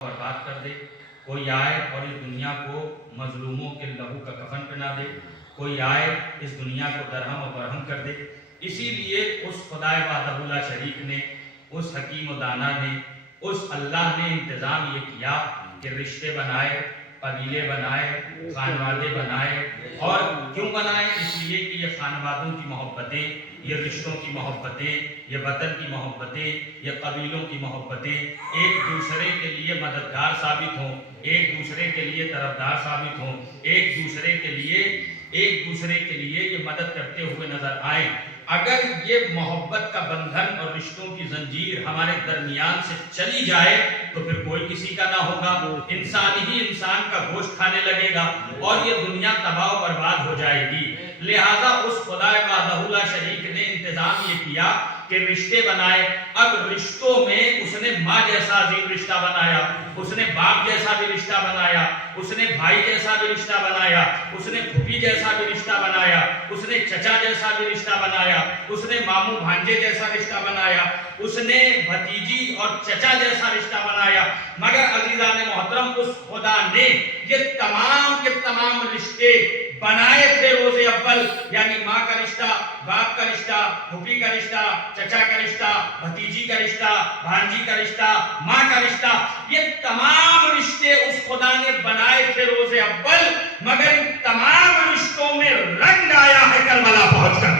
برباد کر دے، کوئی آئے اور اس دنیا کو مظلوموں کے لہو کا کفن پہنا دے، کوئی آئے اس دنیا کو درہم و برہم کر دے۔ اسی لیے اس خدائے وحدہ لا شریک نے، اس حکیم و دانا نے، اس اللہ نے انتظام یہ کیا کہ رشتے بنائے، قبیلے بنائے، خانوادے بنائے۔ اور کیوں بنائے؟ اس لیے کہ یہ خانوادوں کی محبتیں، یہ رشتوں کی محبتیں، یہ وطن کی محبتیں، یہ قبیلوں کی محبتیں ایک دوسرے کے لیے مددگار ثابت ہوں، ایک دوسرے کے لیے طرفدار ثابت ہوں، ایک دوسرے کے لیے یہ مدد کرتے ہوئے نظر آئیں۔ اگر یہ محبت کا بندھن اور رشتوں کی زنجیر ہمارے درمیان سے چلی جائے تو پھر کوئی کسی کا نہ ہوگا، انسان ہی انسان کا گوشت کھانے لگے گا اور یہ دنیا تباہ و برباد ہو جائے گی۔ لہٰذا اس خدا وحدہ لا شریک نے انتظام یہ کیا کہ رشتے بنائے۔ اب رشتوں میں اس نے ماں جیسا عظیم رشتہ بنایا، اس نے باپ جیسا بھی رشتہ بنایا، اس نے بھائی جیسا بھی رشتہ بنایا، اس نے پھوپھی جیسا بھی رشتہ بنایا، اس نے چچا جیسا بھی رشتہ بنایا، اس نے ماموں بھانجے جیسا رشتہ بنایا، اس نے بھتیجی اور چچا جیسا رشتہ بنایا۔ مگر عزیزان محترم، اس خدا نے یہ تمام کے تمام رشتے بنائے تھے روز اول، یعنی ماں کا رشتہ، باپ کا رشتہ، پھوپھی کا رشتہ، چچا کا رشتہ، بھتیجی کا رشتہ، بھانجی کا رشتہ، ماں کا رشتہ، یہ تمام رشتے اس خدا نے بنائے تھے روز اول۔ مگر ان تمام رشتوں میں رنگ آیا ہے کربلا پہنچ کر۔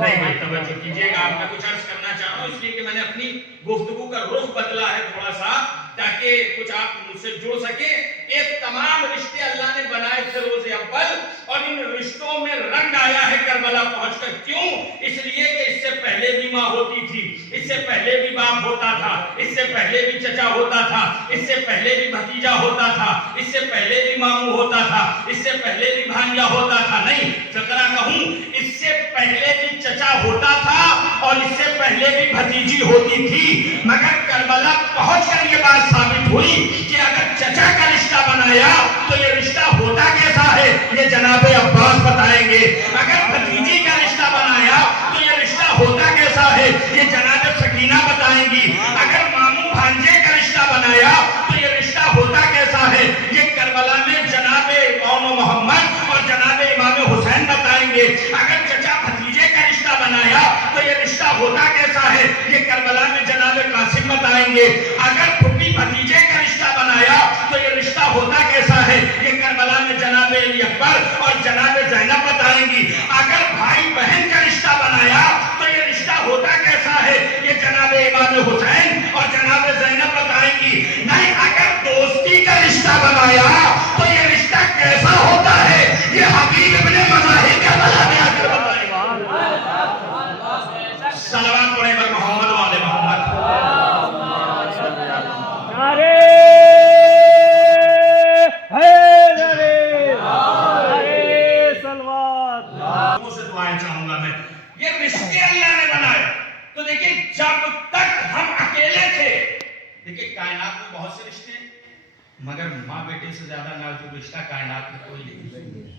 نہیں بھائی توجہ کیجئے گا، آپ میں کچھ عرض کرنا چاہ رہا ہوں، اس لیے کہ میں نے اپنی گفتگو کا رخ بدلا ہے تھوڑا سا تاکہ کچھ آپ مجھ سے جڑ سکے۔ یہ تمام رشتے اللہ نے بنائے تھے روز اول اور ان رشتوں میں رنگ آیا ہے کربلا پہنچ کر۔ کیوں؟ اس لیے کہ اس سے پہلے بھی ماں ہوتی تھی، اس سے پہلے بھی باپ ہوتا تھا، اس سے پہلے بھی چچا ہوتا تھا، اس سے پہلے بھی بھتیجا ہوتا تھا، اس سے پہلے بھی ماموں ہوتا تھا، اس سے پہلے بھی بھانجا ہوتا تھا۔ نہیں، فقرہ کہوں، اس سے پہلے بھی چچا ہوتا تھا اور اس سے پہلے بھی بھتیجی ہوتی تھی۔ مگر کربلا پہنچ کر یہ بات ثابت ہوئی کہ اگر چچا کا رشتہ بنایا تو یہ رشتہ ہوتا کیسا ہے، یہ جناب عباس بتائیں گے۔ اگر بھتیجی کا رشتہ بنایا تو یہ رشتہ ہوتا کیسا ہے، یہ جناب سکینہ بتائیں گی۔ اگر ماموں بھانجے کا رشتہ بنایا تو یہ رشتہ ہوتا کیسا ہے، یہ کربلا میں جناب امام محمد اور جناب امام حسین بتائیں گے۔ اگر چچا بھتیجے کا رشتہ بنایا تو یہ رشتہ ہوتا کیسا ہے، یہ کربلا میں جناب قاسم بتائیں گے۔ اگر پھوپھی بھتیجے کا رشتہ بنایا تو یہ رشتہ ہوتا کیسا ہے، یہ کربلا میں جناب علی اکبر اور جناب زینب بتائیں گی۔ اگر بھائی بہن کا رشتہ بنایا تو یہ رشتہ ہوتا کیسا ہے، یہ جناب امام حسین اور جناب زینب بتائیں گی۔ نہیں، اگر دوستی کا رشتہ بنایا تو یہ رشتہ کیسا ہوتا ہے، یہ حبیب ابن مظاہر کربلا میں آ کر بتائیں گے۔ صلوات پڑھیں بر محمد و آل محمد۔ نعرے حیدری، نعرے صلوات۔ لوگوں سے دعائیں چاہوں گا میں، یہ رشتے اللہ نے بنائے۔ تو دیکھیں جب تک ہم اکیلے تھے، دیکھیں کائنات میں بہت سے رشتے ہیں مگر ماں بیٹے سے زیادہ نازک رشتہ کائنات میں کوئی نہیں۔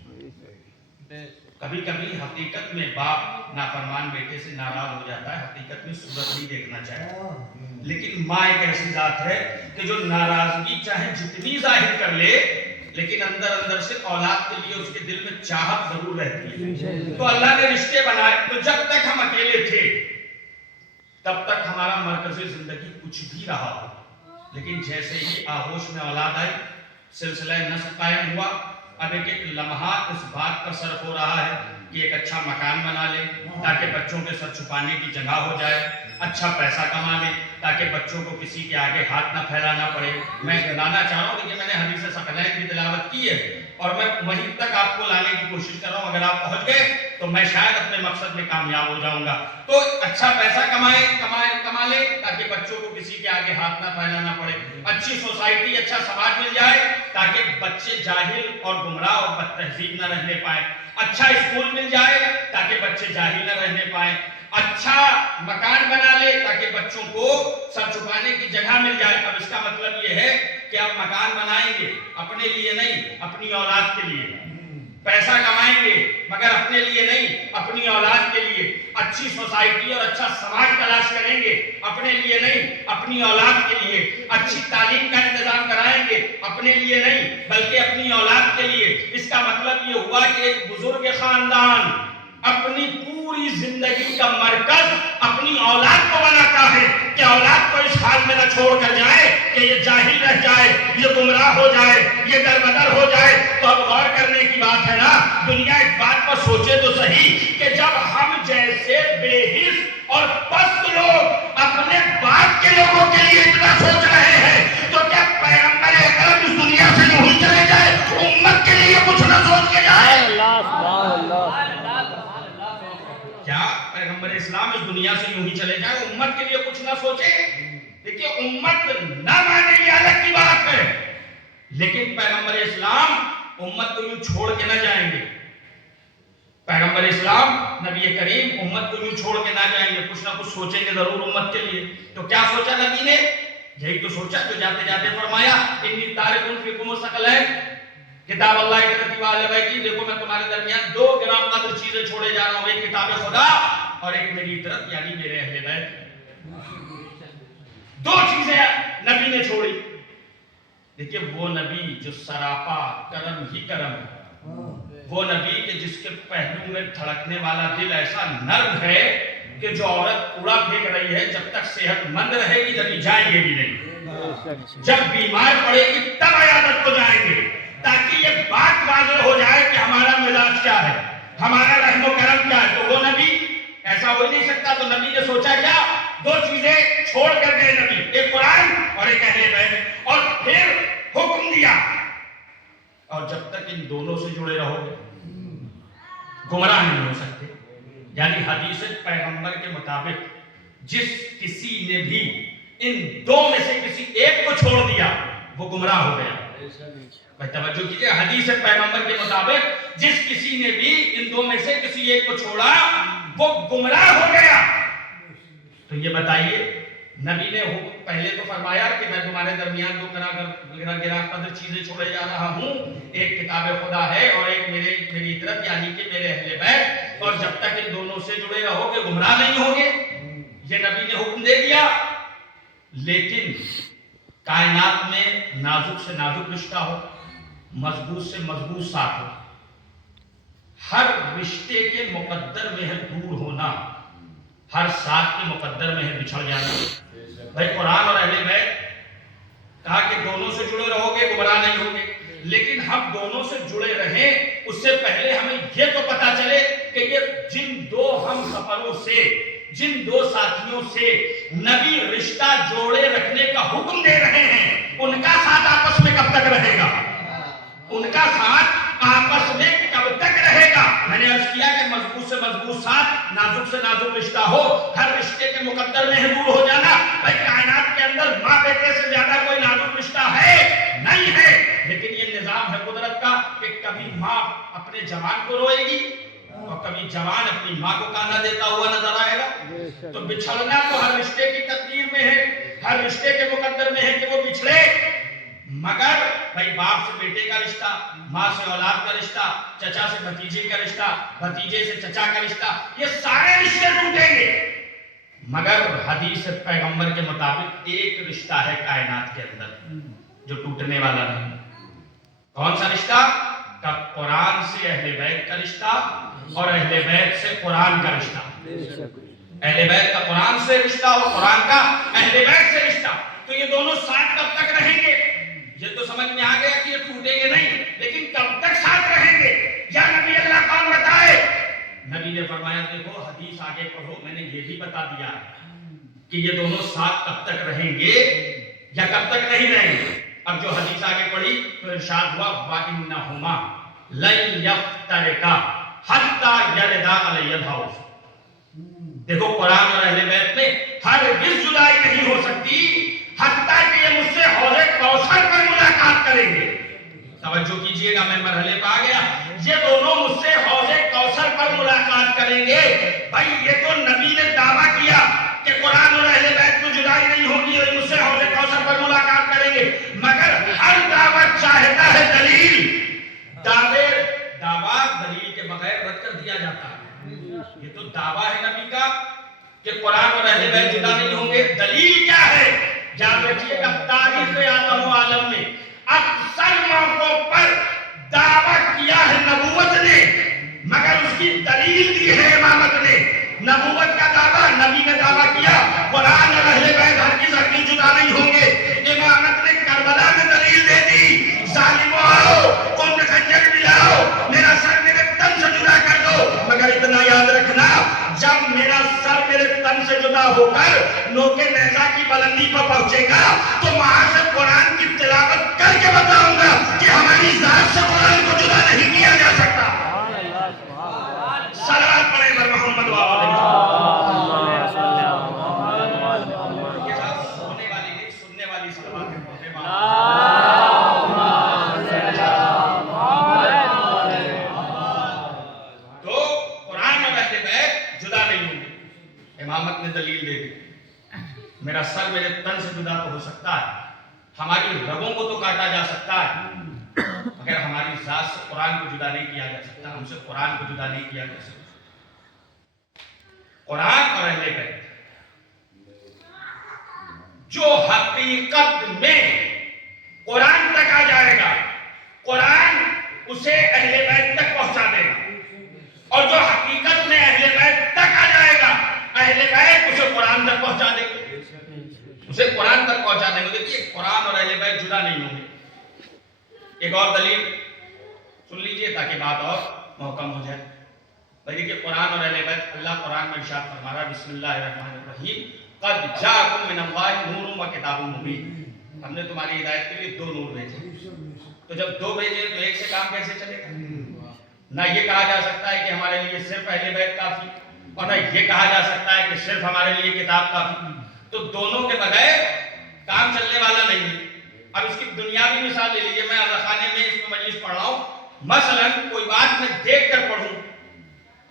کبھی کبھی حقیقت میں باپ نافرمان بیٹے سے ناراض ہو جاتا ہے، حقیقت میں صورت نہیں دیکھنا چاہتا، لیکن ماں ایک ایسی ذات ہے کہ جو ناراضگی چاہے جتنی ظاہر کر لے لیکن اندر اندر سے اولاد کے لیے اس کے دل میں چاہت ضرور رہتی ہے۔ تو اللہ نے رشتے بنائے۔ تو جب تک ہم اکیلے تھے تب تک ہمارا مرکز زندگی کچھ بھی رہا ہو، لیکن جیسے ہی آغوش میں اولاد آئی، سلسلہ نسل قائم ہوا، اب ایک لمحہ اس بات پر صرف ہو رہا ہے کہ ایک اچھا مکان بنا لے تاکہ بچوں کے سر چھپانے کی جگہ ہو جائے، اچھا پیسہ کما لے تاکہ بچوں کو کسی کے آگے ہاتھ نہ پھیلانا پڑے۔ میں لانا چاہ رہا ہوں کہ میں نے حدیث ثقلین کی تلاوت کی ہے اور میں وہیں تک آپ کو لانے کی کوشش کر رہا ہوں۔ اگر آپ پہنچ گئے تو میں شاید اپنے مقصد میں کامیاب ہو جاؤں گا۔ تو اچھا پیسہ کما لے تاکہ بچوں کو کسی کے آگے ہاتھ نہ پھیلانا پڑے، اچھی سوسائٹی، اچھا سماج مل جائے تاکہ بچے جاہل اور گمراہ اور بد تہذیب نہ رہنے پائیں، اچھا اسکول مل جائے تاکہ بچے جاہل نہ رہنے پائیں، اچھا مکان بنا لے تاکہ بچوں کو سر چھپانے کی جگہ مل جائے۔ اب اس کا مطلب یہ ہے کہ آپ مکان بنائیں گے اپنے لیے نہیں، اپنی اولاد کے لیے، پیسہ کمائیں گے مگر اپنے لیے نہیں، اپنی اولاد کے لیے، اچھی سوسائٹی اور اچھا سماج تلاش کریں گے اپنے لیے نہیں، اپنی اولاد کے لیے، اچھی تعلیم کا اپنے لیے نہیں بلکہ اپنی اولاد کے لیے. اس کا مطلب یہ ہوا کہ ایک بزرگ خاندان اپنی پوری زندگی کا مرکز اپنی اولاد کو بناتا ہے کہ اولاد کو اس حال میں نہ چھوڑ کر جائے کہ یہ جاہل رہ جائے, یہ گمراہ ہو جائے, یہ دربدر ہو جائے. تو اب غور کرنے کی بات ہے نا, دنیا اس بات پر سوچے تو صحیح کہ جب ہم جیسے بے حس اور پست لوگ اپنے باپ کے لوگوں کے لیے اتنا سوچ رہے ہیں تو کیا پیغمبر اکرم اس دنیا سے یوں ہی چلے جائے, امت کے لیے کچھ نہ سوچ کے جائے؟ کیا پیغمبر اسلام اس دنیا سے یوں ہی چلے جائے, امت کے لیے کچھ نہ سوچے؟ دیکھیے امت نہ مانے یہ الگ کی بات ہے, لیکن پیغمبر اسلام امت کو یوں چھوڑ کے نہ جائیں گے. پیغمبر اسلام نبی کریم امت کو یوں چھوڑ کے نہ جائیں گے, کچھ نہ کچھ سوچیں گے ضرور امت کے لیے. تو کیا سوچا نبی نے؟ یہی تو سوچا جو جاتے جاتے فرمایا انی تارکن فیکم الثقلین, کتاب اللہ کی طرف والے بھائی کی, دیکھو میں تمہارے درمیان 2 گرام قدر چیزیں چھوڑے جا رہا ہوں, ایک کتاب خدا اور ایک میری طرف یعنی میرے اہل بیت. 2 چیزیں نبی نے چھوڑی. دیکھیے وہ نبی جو سراپا کرم ہی کرم ہے, وہ نبی کہ جس کے پہلو میں دھڑکنے والا دل ایسا نرم ہے کہ جو عورت کوڑا پھینک رہی ہے جب تک صحت مند رہے گی نبی جائیں گے بھی نہیں, جب بیمار پڑے گی تب عیادت کو جائیں گے, تاکہ یہ بات واضح ہو جائے کہ ہمارا مزاج کیا ہے, ہمارا رحم و کرم کیا ہے. تو وہ نبی ایسا ہو ہی نہیں سکتا. تو نبی نے سوچا کیا, 2 چیزیں چھوڑ کر گئے نبی, ایک قرآن اور ایک اہل بیت, اور پھر حکم دیا اور جب تک ان دونوں سے جڑے رہو گے گمراہ نہیں ہو سکتے. یعنی حدیث پیغمبر کے مطابق جس کسی نے بھی ان 2 میں سے کسی ایک کو چھوڑ دیا وہ گمراہ ہو گیا. بھائی توجہ کیجئے, حدیث پیغمبر کے مطابق جس کسی نے بھی ان 2 میں سے کسی ایک کو چھوڑا وہ گمراہ ہو گیا. تو یہ بتائیے نبی نے حکم پہلے تو فرمایا کہ میں تمہارے درمیان 2 گرام قدر چیزیں چھوڑے جا رہا ہوں, ایک کتاب خدا ہے اور ایک میری طرف یعنی کہ میرے اہل بیت, اور جب تک ان دونوں سے جڑے رہو گے گمراہ نہیں ہوگے. یہ نبی نے حکم دے دیا. لیکن کائنات میں نازک سے نازک رشتہ ہو, مضبوط سے مضبوط ساتھ ہو, ہر رشتے کے مقدر میں ہے دور ہونا, ہر ساتھ کے مقدر میں ہے بچھڑ جانا. بھائی قرآن اور اہل بیت کہا کہ دونوں سے جڑے رہو گے گمراہ نہیں ہوگے, لیکن ہم دونوں سے جڑے رہیں اس سے پہلے ہمیں یہ تو پتا چلے کہ یہ جن 2 ہم سفروں سے, جن 2 ساتھیوں سے نبی رشتہ جوڑے رکھنے کا حکم دے رہے ہیں ان کا ساتھ آپس میں کب تک رہے گا, ان کا ساتھ آپس میں کب تک رہے گا. میں نے عرض کیا کہ مضبوط سے مضبوط ساتھ, نازک سے نازک رشتہ ہو, ہر رشتے کے مقدر میں دور ہو جانا. بھائی کائنات کے اندر ماں بیٹے سے زیادہ کوئی نازک رشتہ ہے نہیں ہے, لیکن یہ نظام ہے قدرت کا کہ کبھی ماں اپنے جوان کو روئے گی اور کبھی جوان اپنی ماں کو کانا دیتا ہوا نظر آئے گا. تو بچھڑنا تو ہر رشتے کی تقدیر میں ہے, ہر رشتے کے مقدر میں ہے کہ وہ بچھڑے, مگر بھائی باپ سے بیٹے کا رشتہ, ماں سے اولاد کا رشتہ, چچا سے بھتیجے کا رشتہ, بھتیجے سے چچا کا رشتہ, یہ سارے رشتے ٹوٹیں گے. مگر حدیث پیغمبر کے مطابق ایک رشتہ ہے کائنات کے اندر جو ٹوٹنے والا نہیں. کون سا رشتہ؟ کا قرآن سے اہل بیت کا رشتہ اور اہل بیت سے قرآن کا رشتہ. اہل بیت کا قرآن سے رشتہ اور قرآن کا اہل بیت سے رشتہ. تو یہ دونوں ساتھ کب تک رہیں گے؟ یہ تو سمجھ میں آ گیا کہ یہ ٹوٹیں گے نہیں, لیکن کب تک ساتھ رہیں گے یا نبی اللہ کون بتائے؟ نبی نے فرمایا دیکھو حدیث آگے پڑھو, میں نے یہ بھی بتا دیا کہ یہ دونوں ساتھ کب تک رہیں گے یا کب تک نہیں رہیں گے. اب جو حدیث آگے پڑھی تو ارشاد ہوا وَإِنَّهُمَا لَن يَفْتَرِقَا حَتَّى يَرِدَا عَلَيَّ الْحَوْض. دیکھو قرآن اور اہل بیت میں ہرگز جدائی نہیں ہو سکتی حتیٰ کہ یہ مجھ سے حوض کوثر پر ملاقات کریں گے. توجہ کیجئے گا, میں مرحلے پہ آ گیا. یہ دونوں مجھ سے حوض کوثر پر ملاقات کریں گے. بھائی یہ تو نبی نے دعویٰ کیا کہ قرآن اور اہل بیت میں جدائی نہیں ہوگی اور مجھ سے حوض کوثر پر ملاقات کریں گے, مگر ہر دعوت چاہتا ہے دلیل. دعویٰ دلیل کے بغیر رد کر دیا جاتا ہے. یہ تو دعویٰ ہے نبی کا کہ قرآن اور اہل بیت جدا نہیں ہوں گے. دلیل کیا ہے؟ یاد رکھیے گا تاریخ آدم و عالم میں اب بلندی پر پہنچے گا تو وہاں سے قرآن کی تلاوت کر کے بتاؤں گا کہ ہماری ذات سے قرآن کو جدا نہیں کیا جا سکتا. صلوات پڑھیں بر محمد سونے والی نہیں سننے والی صلوات تو قرآن اور اہل بیت جدا نہیں ہوں گے. امامت نے دلیل دے دی. میرا سر میرے تن سے جدا تو ہو سکتا ہے, ہماری رگوں کو تو کاٹا جا سکتا ہے, مگر ہماری ذات سے قرآن کو جدا نہیں کیا جا سکتا, ہم سے قرآن کو جدا نہیں کیا جا سکتا. قرآن اور اہل بیت جو حقیقت میں قرآن تک آ جائے گا, قرآن اسے اہل بیت تک پہنچا دے گا, اور جو حقیقت میں اہل بیت تک آ جائے گا, اہل بیت اسے قرآن تک پہنچا دے گا, اسے قرآن تک پہنچا دیں گے. دیکھیے قرآن اور اہل بیت جدا نہیں ہوں گے. ایک اور دلیل سن لیجئے تاکہ بات اور محکم ہو جائے. دیکھیے قرآن اور اہل بیت, اللہ قرآن میں ارشاد فرما رہا ہے بسم اللہ الرحمن الرحیم قد جاءکم من اللہ نور و کتاب مبین. ہم نے تمہاری ہدایت کے لیے 2 نور بھیجے. تو جب 2 بھیجے تو ایک سے کام کیسے چلے گا؟ نہ یہ کہا جا سکتا ہے کہ ہمارے لیے صرف اہل بیت کافی, اور نہ یہ کہا جا سکتا ہے کہ صرف ہمارے لیے کتاب کافی. تو دونوں کے بغیر کام چلنے والا نہیں ہے. اب اس کی دنیاوی مثال لے لیجئے. میں اذاخانے میں اس میں مجلس پڑھ رہا ہوں, مثلا کوئی بات میں دیکھ کر پڑھوں,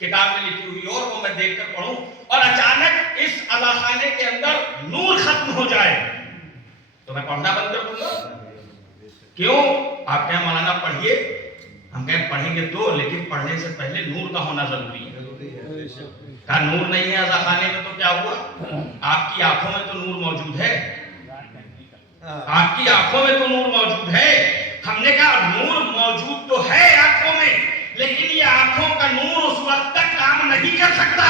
کتاب میں لکھی ہوئی اور وہ میں دیکھ کر پڑھوں, اور اچانک اس اذاخانے کے اندر نور ختم ہو جائے تو میں پڑھنا بند کر دوں گا. کیوں؟ آپ کہیں مولانا پڑھیے, ہم کہیں پڑھیں گے تو, لیکن پڑھنے سے پہلے نور کا ہونا ضروری ہے. کہا نور نہیں ہے اذاخانے میں تو کیا ہوا؟ آپ کی آنکھوں میں تو نور موجود ہے, آپ کی آنکھوں میں تو نور موجود ہے. ہم نے کہا نور موجود تو ہے آنکھوں میں, لیکن یہ آنکھوں کا نور اس وقت تک کام نہیں کر سکتا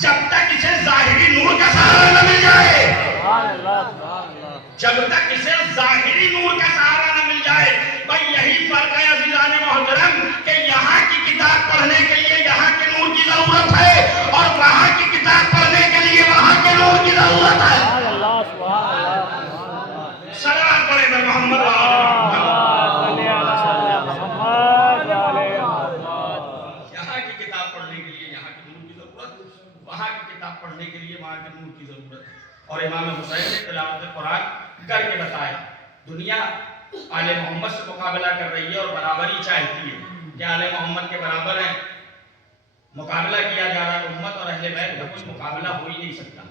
جب تک اسے ظاہری نور کا سہارا نہ مل جائے. جب تک اسے ظاہری نور کا سہارا نہ مل جائے. بھائی یہی فرق ہے عزیزان محترم کہ یہاں کی کتاب پڑھنے کے لیے یہاں کے نور کی ضرورت ہے, اور وہاں کی کتاب پڑھنے کے لیے وہاں کے نور کی ضرورت ہے. صلوات پڑھیں بر محمد یہاں کی کتاب پڑھنے کے لیے یہاں کے نور کی ضرورت, وہاں کی کتاب پڑھنے کے لیے وہاں کے نور کی ضرورت. اور امام حسین نے تلاوت قرآن کر کے بتایا. دنیا آل محمد سے مقابلہ کر رہی ہے اور برابری چاہتی ہے کہ آل محمد کے برابر ہیں, مقابلہ کیا جا رہا ہے. امت اور اہل بیت کا کوئی مقابلہ ہو ہی نہیں سکتا.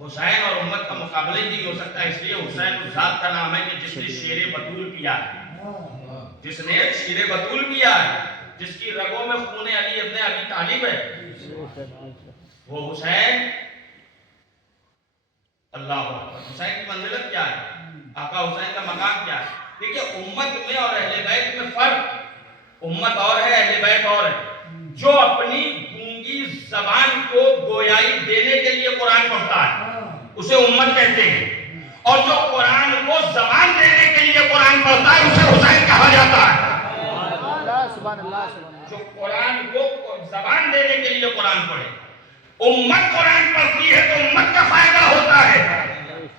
حسین اور امت کا مقابلہ ہی نہیں ہو سکتا. اس لیے حسین اس ذات کا نام ہے کہ جس نے شیر بطول پیا ہے, جس نے شیر بطول پیا ہے, جس کی رگوں میں خون علی ابن ابی طالب ہے, وہ حسین. اللہ اکبر. حسین کی منزلت کیا ہے, آقا حسین کا مقام کیا ہے؟ دیکھیے امت میں اور اہل بیت میں فرق, امت اور ہے, اہل بیت اور ہے. جو اپنی گونگی زبان کو گویائی دینے کے لیے قرآن پڑھتا ہے اسے امت کہتے ہیں, اور جو قرآن کو زبان دینے کے لیے قرآن پڑھتا ہے اسے حسین کہا جاتا ہے. جو قرآن کو زبان دینے کے لیے قرآن پڑھے, امت قرآن پڑھتی ہے تو امت کا فائدہ ہوتا ہے,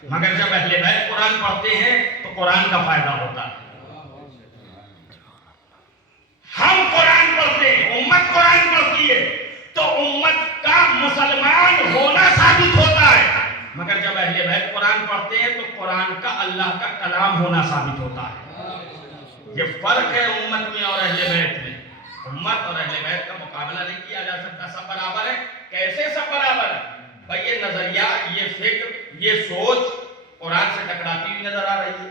مگر جب اہل بیت قرآن پڑھتے ہیں تو قرآن کا فائدہ ہوتا ہے. ہم قرآن پڑھتے ہیں, امت قرآن پڑھتی ہے تو امت کا مسلمان ہونا ثابت ہوتا ہے, مگر جب اہل بیت قرآن پڑھتے ہیں تو قرآن کا اللہ کا کلام ہونا ثابت ہوتا ہے. یہ فرق ہے امت میں اور اہل بیت میں. امت اور اہل بیت کا مقابلہ نہیں کیا جا سکتا, سب برابر ہے. کیسے سب برابر ہے؟ بھائی یہ نظریہ, یہ فکر, یہ سوچ قرآن سے ٹکراتی ہوئی نظر آ رہی ہے.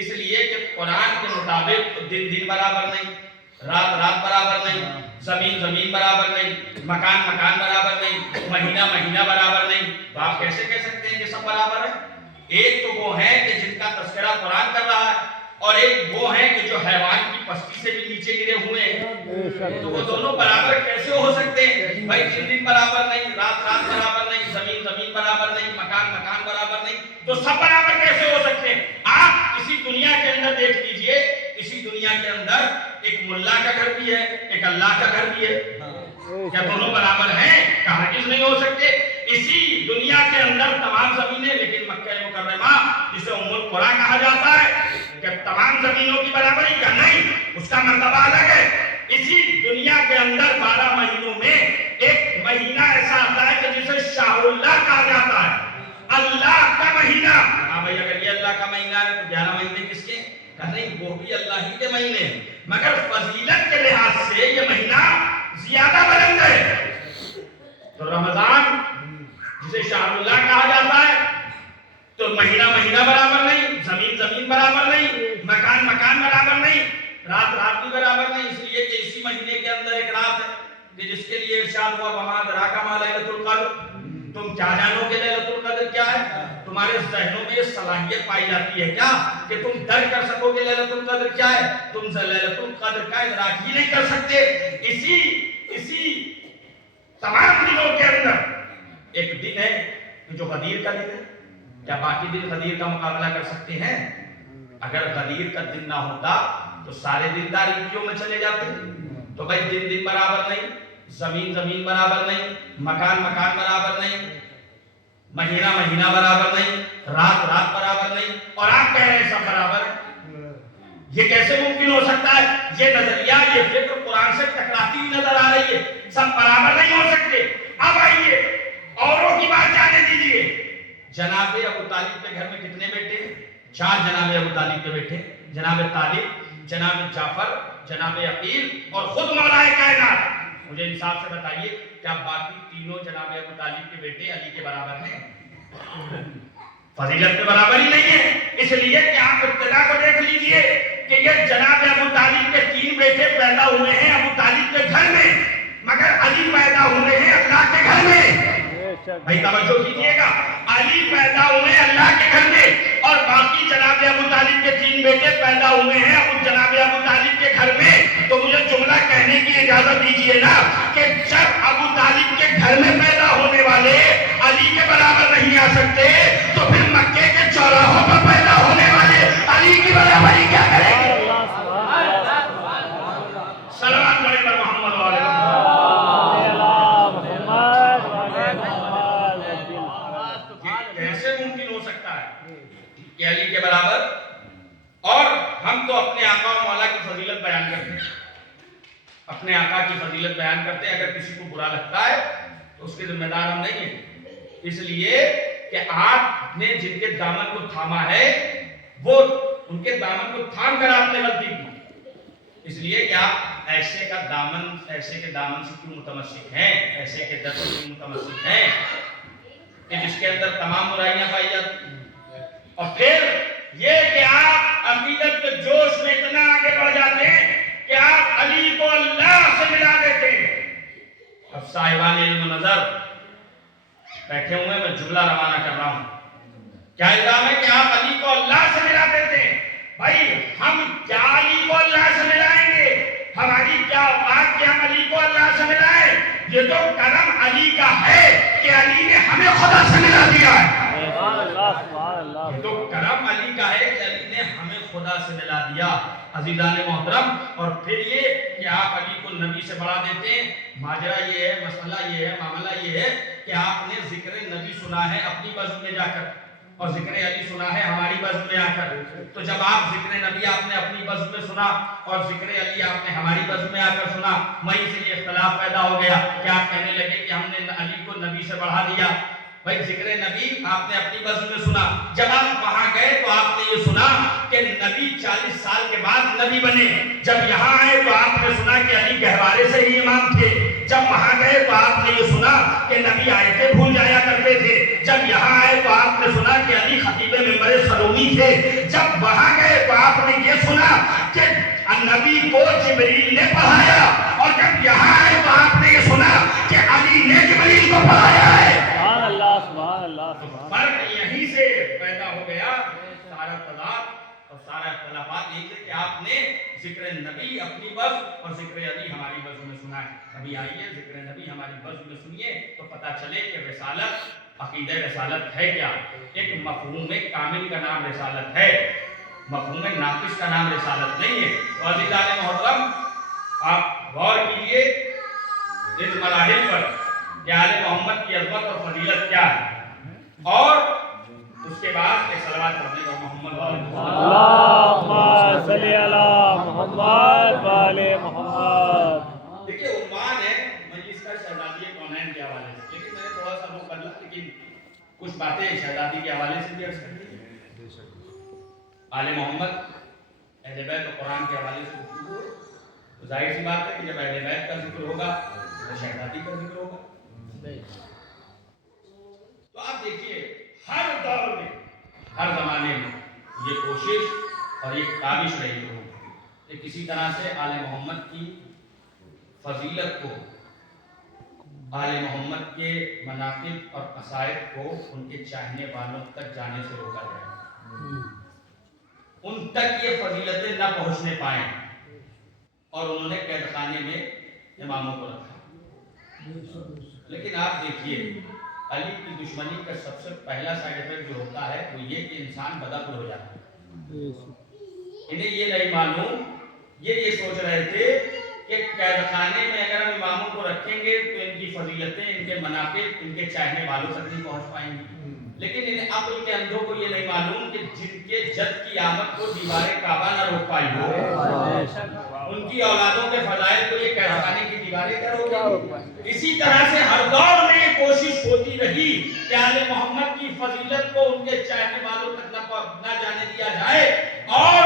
اس لیے کہ قرآن کے مطابق دن دن برابر نہیں, رات رات برابر نہیں, زمین زمین برابر نہیں, مکان مکان برابر نہیں, مہینہ مہینہ برابر نہیں. تو آپ کیسے کہہ سکتے ہیں کہ سب برابر ہے؟ ایک تو وہ ہیں کہ جن کا تذکرہ قرآن کر رہا ہے, اور ایک وہ ہیں کہ جو حیوان کی پستی سے بھی نیچے گرے ہوئے ہیں. تو وہ دونوں برابر کیسے ہو سکتے ہیں؟ بھائی دن دن برابر نہیں, رات رات برابر نہیں, زمین زمین برابر نہیں, مکان مکان برابر نہیں, تو سب برابر کیسے ہو سکتے ہیں؟ آپ اسی دنیا کے اندر دیکھ لیجئے, اسی دنیا کے اندر ایک ملا کا گھر بھی ہے, ایک اللہ کا گھر بھی ہے. کیا دونوں برابر ہیں؟ ہرگز نہیں ہو سکتے. اسی دنیا کے اندر تمام زمینیں، لیکن مکہ مکرمہ جسے ام القریٰ کہا جاتا ہے کہ تمام زمینوں کی برابری کا نہیں، اس کا مرتبہ الگ ہے۔ اسی دنیا کے اندر 12 مہینوں میں ایک مہینہ ایسا آتا ہے کہ جسے شہر اللہ کہا جاتا ہے، اللہ کا مہینہ۔ ہاں بھائی، اگر یہ اللہ کا مہینہ ہے تو 11 مہینے کس کے؟ کہ نہیں، وہ بھی اللہ ہی کے مہینے ہیں، مگر فضیلت کے لحاظ سے یہ مہینہ زیادہ بلند ہے۔ تو رمضان جسے شہر اللہ کہا جاتا ہے تو مہینہ مہینہ برابر نہیں، زمین زمین برابر نہیں، مکان مکان برابر نہیں، رات رات بھی برابر نہیں، اس لیے کہ اسی مہینے کے اندر ایک رات ہے کہ جس کے لیے ارشاد ہوا وما ادراک ما لیلۃ القدر، تم کیا جانو کہ لیلۃ القدر کیا ہے؟ تمہارے ذہنوں میں یہ صلاحیت پائی جاتی ہے کیا کہ تم درک کر سکو کہ لیلۃ القدر کیا ہے؟ تم لیلۃ القدر کا ادراک ہی نہیں کر سکتے۔ اسی تمام دنوں کے اندر ایک دن ہے جو غدیر کا دن ہے۔ کیا باقی دن غدیر کا مقابلہ کر سکتے ہیں؟ اگر غدیر کا دن نہ ہوتا تو سارے دن تاریکیوں میں چلے جاتے۔ تو بھائی دن دن برابر نہیں، زمین زمین برابر نہیں، مکان مکان برابر نہیں، مہینہ مہینہ برابر نہیں، رات رات برابر نہیں، اور آپ کہہ رہے ہیں سب برابر ہے۔ یہ کیسے ممکن ہو سکتا ہے؟ یہ نظریہ، یہ فکر قرآن سے ٹکراتی ہوئی نظر آ رہی ہے۔ سب برابر نہیں ہو سکتے۔ اب آئیے اوروں کی بات جانے دیجئے۔ جناب ابو طالب کے گھر میں کتنے بیٹے ہیں؟ 4 جناب ابو طالب کے بیٹے، جناب طالب، جناب جعفر، جناب عقیل اور خود مولا کائنات۔ مجھے انصاف سے بتائیے کیا باقی تینوں جناب ابو طالب کے بیٹے علی کے برابر ہیں؟ فضیلت کے برابر ہی نہیں ہے۔ اس لیے کہ آپ ابتدا کو دیکھ لیجئے کہ یہ جناب ابو طالب کے 3 بیٹے پیدا ہوئے ہیں ابو طالب کے گھر میں، مگر علی پیدا ہوئے ہیں اللہ کے گھر میں۔ بھائی توجہ کیجئے گا، علی پیدا ہوئے اللہ کے گھر میں، اور باقی جناب ابو طالب کے 3 بیٹے پیدا ہوئے ہیں ابو جناب ابو طالب کے گھر میں۔ تو مجھے جملہ کہنے کی اجازت دیجئے نا کہ جب ابو طالب کے گھر میں پیدا ہونے والے علی کے برابر نہیں آ سکتے تو پھر مکے کے چوراہوں پر پیدا ہونے والے علی کی برابری کیا کریں گے؟ صلوات پڑھیں پر محمد والے کیسے ممکن ہو سکتا ہے کہ علی کے برابر؟ اور ہم تو اپنے آقا و مولا کی فضیلت بیان کرتے ہیں، اپنے آقا کی فضیلت بیان کرتے ہیں۔ اگر کسی کو برا لگتا ہے تو اس کے ذمہ دار ہم نہیں ہیں، اس لیے کہ آپ نے جن کے دامن کو تھاما ہے وہ ان کے دامن کو تھام کر آپ نے غلطی کی، اس لیے کہ آپ ایسے کے دامن سے کیوں متمسک ہیں، ایسے کے در سے کیوں متمسک ہیں کہ جس کے اندر تمام برائیاں پائی جاتی ہیں۔ اور پھر یہ کہ آپ عقیدت کے جوش میں اتنا آگے بڑھ جاتے ہیں کہ آپ علی کو اللہ سے ملا دیتے ہیں۔ اب صاحبان علم و نظر بیٹھے ہوئے میں جملہ روانہ کر رہا ہوں، کیا الزام ہے کہ آپ علی کو اللہ سے ملا دیتے ہیں؟ بھائی ہم کیا علی کو اللہ سے ملائیں گے؟ ہماری کیا اوقات کہ ہم علی کو اللہ سے ملائیں؟ یہ تو کرم علی کا ہے کہ علی نے ہمیں خدا سے ملا دیا ہے۔ یہ تو کرم علی کا ہے کہ علی نے ہمیں خدا سے ملا دیا۔ عزیزان محترم، اور پھر یہ کہ آپ علی کو نبی سے بڑھا دیتے ہیں۔ ماجرا یہ ہے، مسئلہ یہ ہے، معاملہ یہ ہے کہ آپ نے ذکر نبی سنا ہے اپنی بزم میں جا کر، اور ذکر علی سنا ہے ہماری بزم میں آ کر۔ تو جب آپ ذکر نبی آپ نے اپنی بزم میں سنا اور ذکر علی آپ نے ہماری بزم میں آ کر سنا، وہیں سے یہ اختلاف پیدا ہو گیا کہ آپ کہنے لگے کہ ہم نے علی کو نبی سے بڑھا دیا۔ بھائی ذکر نبی آپ نے اپنی بزم میں سنا، جب آپ وہاں گئے تو آپ نے یہ سنا کہ نبی 40 سال کے بعد نبی بنے۔ جب یہاں آئے تو آپ نے سنا کہ علی گہوارے سے ہی امام تھے۔ جب وہاں گئے تو آپ نے یہ سنا کہ نبی آیتیں بھول جایا کرتے تھے۔ جب یہاں آئے تو آپ نے سنا کہ علی خطیب ممبر سلومی تھے۔ جب وہاں گئے تو آپ نے یہ سنا کہ نبی کو جبریل نے پڑھایا، اور جب یہاں آئے تو آپ نے یہ سنا کہ علی نے جبریل کو پڑھایا ہے۔ فرق یہیں سے پیدا ہو گیا، سارا تضاد اور سارا اختلافات یہی ہے کہ آپ نے ذکر نبی اپنی بزم اور ذکر علی ہماری بزم میں سنا ہے۔ ابھی آئیے ذکر نبی ہماری بزم میں سنیے تو پتہ چلے کہ رسالت، عقیدہ رسالت ہے کیا۔ ایک مفہوم کامل کا نام رسالت ہے، مفہوم ناقص کا نام رسالت نہیں ہے۔ تو عزیزان محترم، آپ غور کیجئے اس مراحل پر کہ آل محمد کی عظمت اور فضیلت کیا ہے، اور اس کے بعد ایک صلوات پڑھنے کا محمد اللہم صلی علی محمد و آل محمد۔ دیکھیے عنوان ہے مجلس کا شہزادی کونین کے حوالے سے، لیکن میں نے تھوڑا سا وہ بدلا، لیکن کچھ باتیں شہزادی کے حوالے سے بھی عرض کر دی۔ آل محمد، اہل بیت اور قرآن کے حوالے سے گفتگو ہے، تو ظاہر سی بات ہے کہ جب اہل بیت کا ذکر ہوگا تو شہزادی کا ذکر ہوگا۔ تو آپ دیکھیے ہر دور میں، ہر زمانے میں یہ کوشش اور یہ کاوش رہی ہو کہ کسی طرح سے آل محمد کی فضیلت کو، آل محمد کے مناقب اور قصائد کو ان کے چاہنے والوں تک جانے سے روکا جائے، ان تک یہ فضیلتیں نہ پہنچنے پائیں، اور انہوں نے قید خانے میں اماموں کو رکھا۔ لیکن آپ دیکھیے علی کی دشمنی کا سب سے پہلا سائیڈ افیکٹ جو ہوتا ہے وہ یہ کہ انسان بدعقل ہو جاتا ہے۔ انہیں یہ نہیں معلوم، یہ سوچ رہے تھے کہ قید خانے میں اگر ہم اماموں کو رکھیں گے تو ان کی فضیلتیں، ان کے مناقب، ان کے چاہنے والوں تک نہیں پہنچ پائیں گی۔ لیکن انہیں عقل کے اندھوں کو یہ نہیں معلوم کہ جن کے جد کی آمد کو دیوار کعبہ نہ روک پائی ہو، ان کی اولادوں کے فضائل کو یہ قید خانے کی دیواریں کیا روکیں۔ اسی طرح سے ہر دور میں یہ کوشش ہوتی رہی کہ آل محمد کی فضیلت کو ان کے چاہنے والوں تک نہ جانے دیا جائے، اور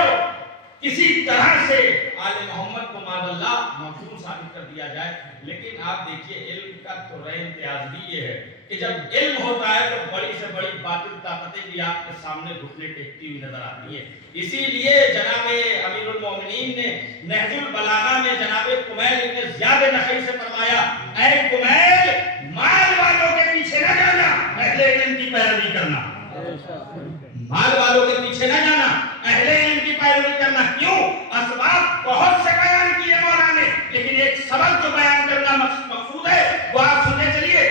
کسی طرح سے آل محمد کو معاذ اللہ مقصود ثابت کر دیا جائے۔ لیکن آپ دیکھیے علم کا تو امتیاز بھی یہ ہے کہ جب علم ہوتا ہے تو بڑی سے بڑی باطل طاقتیں بھی آپ کے سامنے گھٹنے ٹیکتی ہوئی نظر آتی ہیں۔ اسی لیے جناب امیر المومنین نے نہج البلاغہ میں جناب کمیل ابن زیاد نخعی سے فرمایا، اے کمیل، مال والوں کے پیچھے نہ جانا، اہل علم کی پیروی کرنا۔ مال والوں کے پیچھے نہ جانا، اہل علم کی پیروی کرنا۔ کیوں؟ اسباب بہت سے بیان کیے مولا نے، لیکن ایک سبب جو بیان کرنا مقصود ہے وہ آپ سننے چلیے۔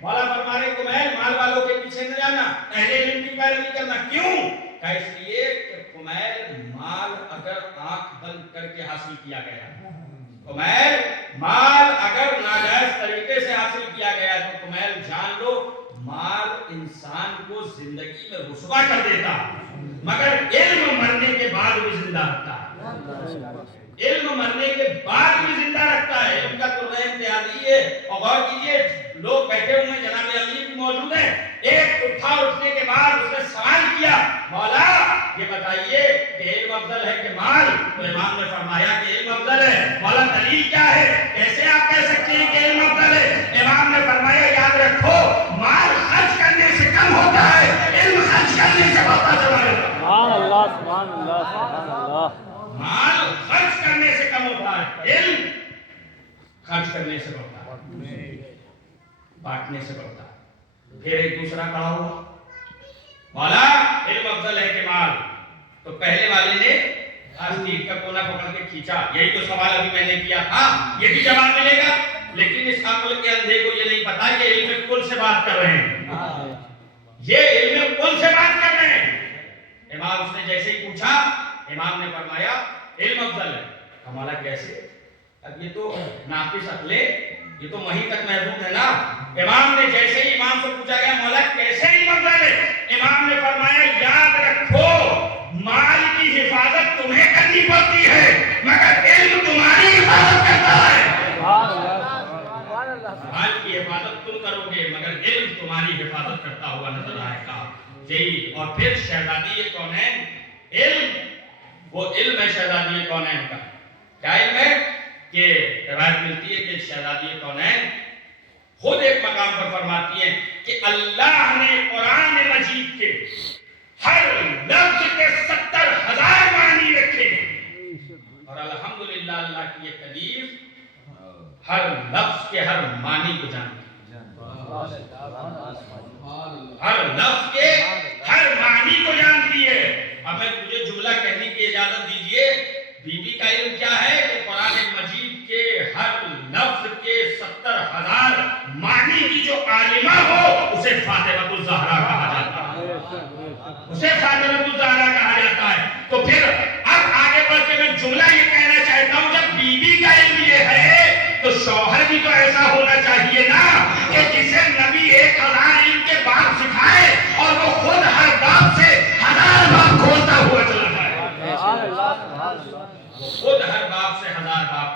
مولا فرما رہے کمیل، مال والوں کے پیچھے نہ جانا، اہل علم کی پیروی کرنا۔ کیوں؟ کہ اس لیے کہ کمیل، مال اگر آنکھ بند کر کے حاصل کیا گیا، کمیل مال اگر ناجائز طریقے سے حاصل کیا گیا تو کمیل جان لو مال انسان کو زندگی میں رسوا کر دیتا، مگر علم مرنے کے بعد بھی زندہ رکھتا ہے۔ علم مرنے کے بعد بھی زندہ رکھتا ہے۔ علم کا تو امتیاز ہی ہے۔ اور غور کیجیے، لوگ بیٹھے ہوئے ہیں، جناب امیر بھی موجود ہیں، ایک اٹھنے کے بعد اس نے سوال کیا، مولا یہ بتائیے کہ علم افضل ہے کہ مال؟ تو امام نے فرمایا کہ علم افضل ہے۔ مولا دلیل کیا ہے؟ کیسے آپ کہہ سکتے ہیں کہ علم افضل ہے؟ امام نے فرمایا یاد رکھو، مال خرچ کرنے سے کم ہوتا ہے، علم خرچ کرنے سے بڑھتا چلا جاتا ہے۔ سبحان اللہ، سبحان اللہ، سبحان اللہ۔ مال خرچ کرنے سے کم ہوتا ہے، علم خرچ کرنے سے بڑھتا ہے، بانٹنے سے بڑھتا ہے۔ پھر ایک دوسرا کہا ہوا، مولا علم افضل ہے کہ مال؟ تو پہلے والے نے آستین کا کونا پکڑ کے کھینچا، یہی تو سوال ابھی میں نے کیا تھا، یہی جواب ملے گا۔ لیکن اس عقل کے اندھے کو یہ نہیں پتا کہ علم کل سے بات کر رہے ہیں، یہ علم کل سے بات کر رہے ہیں۔ امام اس نے جیسے ہی پوچھا، امام نے فرمایا علم افضل ہے۔ مولا کیسے؟ اب یہ تو ناقص عقلیں، یہ تو وہیں تک محدود ہے نا۔ امام نے جیسے ہی امام سے پوچھا گیا مولا کیسے علم افضل ہے، امام نے فرمایا یاد رکھو مال کی حفاظت تمہیں کرنی پڑتی ہے، مگر علم تمہاری حفاظت کرتا ہے۔ مال کی حفاظت تم کرو گے مگر علم تمہاری حفاظت کرتا ہوا نظر آئے گا۔ یہی، اور پھر شہزادی کونین، علم وہ علم ہے شہزادی کونین کا۔ کیا علم ہے؟ کہ روایت ملتی ہے کہ شہزادی کونین خود ایک مقام پر فرماتی ہیں کہ اللہ نے قرآن مجید کے ہر لفظ کے 70,000 معنی رکھے ہیں، اور الحمدللہ اللہ کی یہ قدیر ہر لفظ کے ہر معنی کو جانتی ہے، ہر لفظ کے ہر معنی کو جانتی ہے۔ اب میں مجھے جملہ کہنے کی اجازت دیجئے، بی بی کا علم کیا ہے کہ قرآن مجید کے ہر لفظ کے 70,000 معنی کی جو عالمہ ہو اسے فاطمہ الزہرا کہا جاتا ہے، اسے فاطمہ الزہرا کہا جاتا ہے۔ تو پھر اب آگے بڑھ کے میں جملہ یہ کہنا چاہتا ہوں، جب بی بی کا علم یہ ہے تو شوہر بھی تو ایسا ہونا چاہیے نا کہ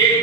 1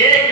1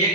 1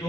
2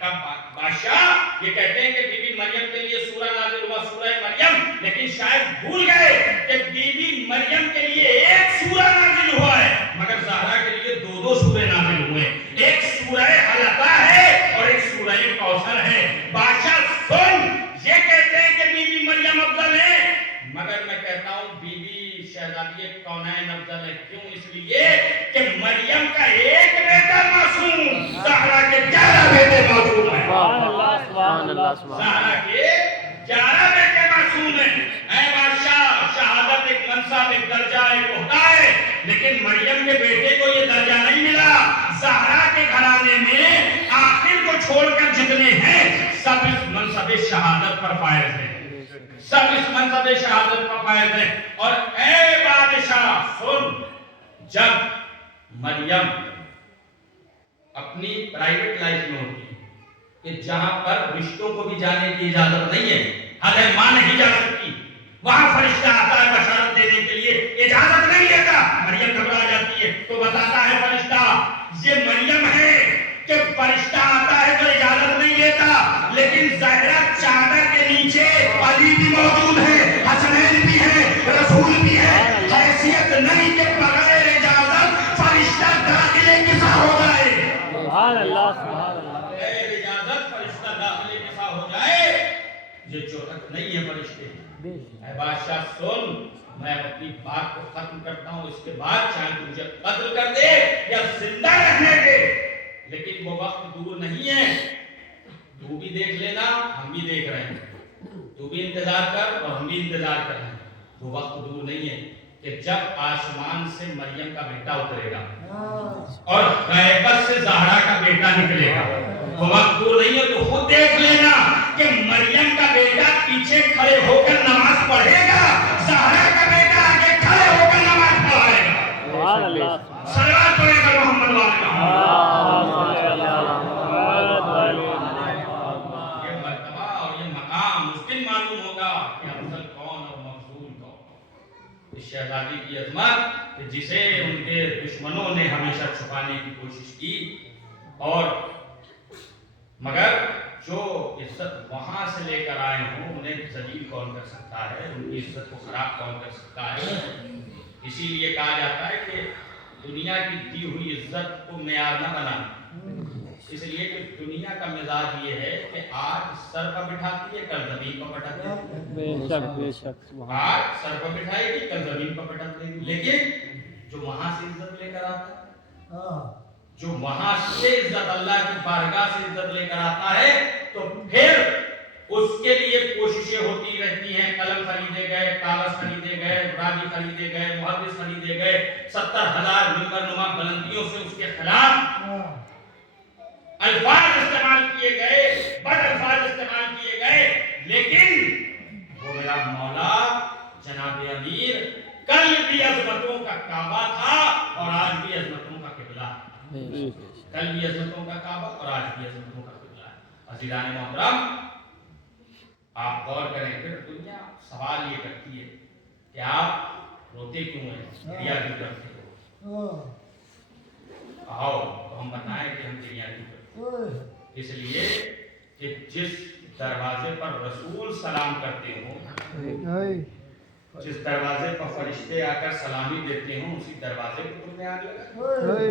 بادشاہ یہ کہتے ہیں کہ بی بی مریم کے لیے سورہ نازل ہوا سورہ مریم، لیکن شاید بھول گئے کہ بی بی مریم کے لیے ایک سورہ نازل ہوا ہے، مگر زہرا کے لیے دو سورے نازل ہوئے، ایک سورہ حلقہ ہے اور ایک سورہ کوثر ہے۔ بادشاہ سن، یہ کہتے ہیں کہ بی بی مریم افضل ہے، مگر میں کہتا ہوں بی بی شہزادی کونین افضل ہے۔ کیوں؟ اس لیے کہ مریم کا ایک بیٹا معصوم، زہرا کے 11 بیٹے معصوم ہیں۔ سبحان اللہ سبحان اللہ زہرا کے 11 بیٹے معصوم ہیں۔ اے بادشاہ، شہادت ایک منصب، ایک درجہ، ایک عہدہ ہے، لیکن مریم کے بیٹے کو یہ درجہ نہیں ملا۔ زہرا کے گھرانے میں آخر کو چھوڑ کر جتنے ہیں سب اس منصب شہادت پر فائز ہیں، سب اس منصب شہادت پر فائز ہیں۔ اور اے بادشاہ سن، جب مریم اپنی پرائیویٹ لائف میں ہوتی ہے کہ جہاں پر رشتوں کو بھی جانے کی اجازت نہیں ہے، حالانکہ ماں نہیں جا سکتی، وہاں فرشتہ آتا ہے بشارت دینے کے لیے، اجازت نہیں لیتا، مریم گھبرا جاتی ہے تو بتاتا ہے فرشتہ یہ مریم ہے کہ فرشتہ آتا ہے تو اجازت نہیں لیتا، لیکن زہرا چادر کے نیچے علی بھی موجود ہے، حسنین بھی ہے، رسول بھی ہے، حیثیت نہیں کہ بغیر اجازت فرشتہ داخلے کسا ہو جائے، سبحان اللہ سبحان اللہ بغیر اجازت فرشتہ داخلے کسا ہو جائے، یہ جرأت نہیں ہے فرشتے۔ اے بادشاہ سن، میں اپنی بات کو ختم کرتا ہوں، اس کے بعد چاہے تجھے قتل کر دے یا زندہ رہنے دے، لیکن وہ وقت دور نہیں ہے، تو بھی دیکھ لینا، ہم بھی دیکھ رہے ہیں، تو بھی انتظار کر اور ہم بھی انتظار کر رہے ہیں، وہ وقت دور نہیں ہے کہ جب آسمان سے مریم کا بیٹا اترے گا اور غیبت سے زہرا کا بیٹا نکلے گا، وہ وقت دور نہیں ہے، تو خود دیکھ لینا کہ مریم کا بیٹا پیچھے کھڑے ہو کر نماز پڑھے گا، زہرا کا بیٹا آگے کھڑے ہو کر نماز پڑھائے گا۔ سبحان اللہ صلوات پڑھے گا محمد یہ مرتبہ اور یہ مقام اس دن معلوم ہوگا کہ افضل کون اور مفضول کون۔ اس شہزادی کی عظمت جسے ان کے دشمنوں نے ہمیشہ چھپانے کی کوشش کی، اور مگر جو عزت وہاں سے لے کر آئے ہوں انہیں ذلیل کون کر سکتا ہے، ان کی عزت کو خراب کون کر سکتا ہے۔ اسی لیے کہا جاتا ہے کہ دنیا کی دی ہوئی عزت کو معیار نہ بنانا، اس لیے کہ دنیا کا مزاج یہ ہے کہ آج سر پر بٹھاتی ہے کل زمین پر پٹک دیتی ہے، بے شک آج سر پر بٹھائے گی کل زمین پر پٹک دے گی، لیکن جو وہاں سے عزت لے کر آتا ہے، جو وہاں سے عزت اللہ کی بارگاہ سے عزت لے کر آتا ہے، تو پھر اس کے لیے کوششیں ہوتی رہتی ہیں، قلم خریدے گئے، کاغذ خریدے گئے، راوی خریدے گئے، محدث خریدے گئے، 70,000 منبر نما بلندیوں سے اس کے خلاف الفاظ استعمال کیے گئے، بد الفاظ استعمال کیے گئے، لیکن وہ میرا مولا جناب امیر کل بھی عظمتوں کا کعبہ تھا اور آج بھی عظمتوں کا قبلہ ہے، کل بھی عظمتوں کا کعبہ اور آج بھی عظمتوں کا قبلہ ہے۔ عزیزان محترم، آپ غور کریں، پھر دنیا سوال یہ کرتی ہے کہ آپ روتے کیوں ہیں، گریا کیوں کرتے ہو؟ آؤ تو ہم بتائیں کہ ہم گریا کیوں کرتے ہیں۔ اس لیے کہ جس دروازے پر رسول سلام کرتے ہوں، جس دروازے پر فرشتے آ کر سلامی دیتے ہوں، اسی دروازے کو تم نے آگ لگائی،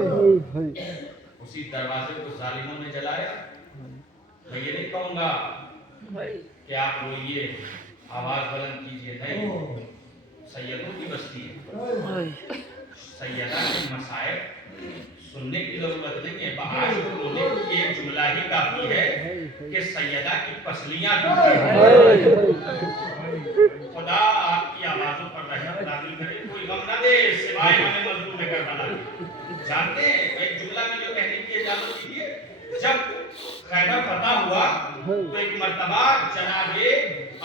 اسی دروازے کو ظالموں نے جلایا۔ میں یہ نہیں کہوں گا کہ آپ روئیے، آواز بلند کیجیے، نہیں، سیدوں کی بستی ہے، سیدہ کے مسائل سننے کی ضرورت نہیں ہے، بآج کو رونے کی ایک جملہ ہی کافی ہے کہ سیدہ کی پسلیاں ٹوٹی ہیں۔ خدا آپ کی آوازوں پر رحمت نازل کرے، کوئی غم نہ دے سوائے ہمیں مظلوم کربلا۔ جانتے ہیں ایک جملہ میں جو کہنے کی اجازت دیجیے، جب خیبر فتح ہوا تو ایک مرتبہ جناب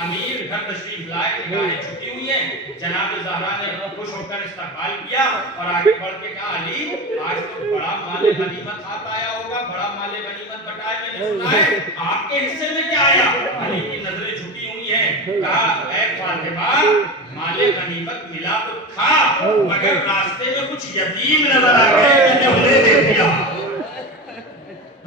امیر گھر تشریف لائے، نگاہیں چھپی ہوئی ہیں، جناب زہرا نے خوش ہو کر استقبال کیا اور آگے بڑھ کے کہا، علی آج تو بڑا مال غنیمت ہاتھ آیا ہوگا، بڑا مال غنیمت بٹائے، میں نے سنا ہے آپ کے حصے میں کیا آیا؟ علی کی نظریں جھکی ہوئی ہیں، کہا اے فاطمہ مال غنیمت ملا تو تھا، مگر راستے میں کچھ یتیم نظر آ گئے، میں نے انہیں دے دیا،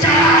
4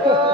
اللہ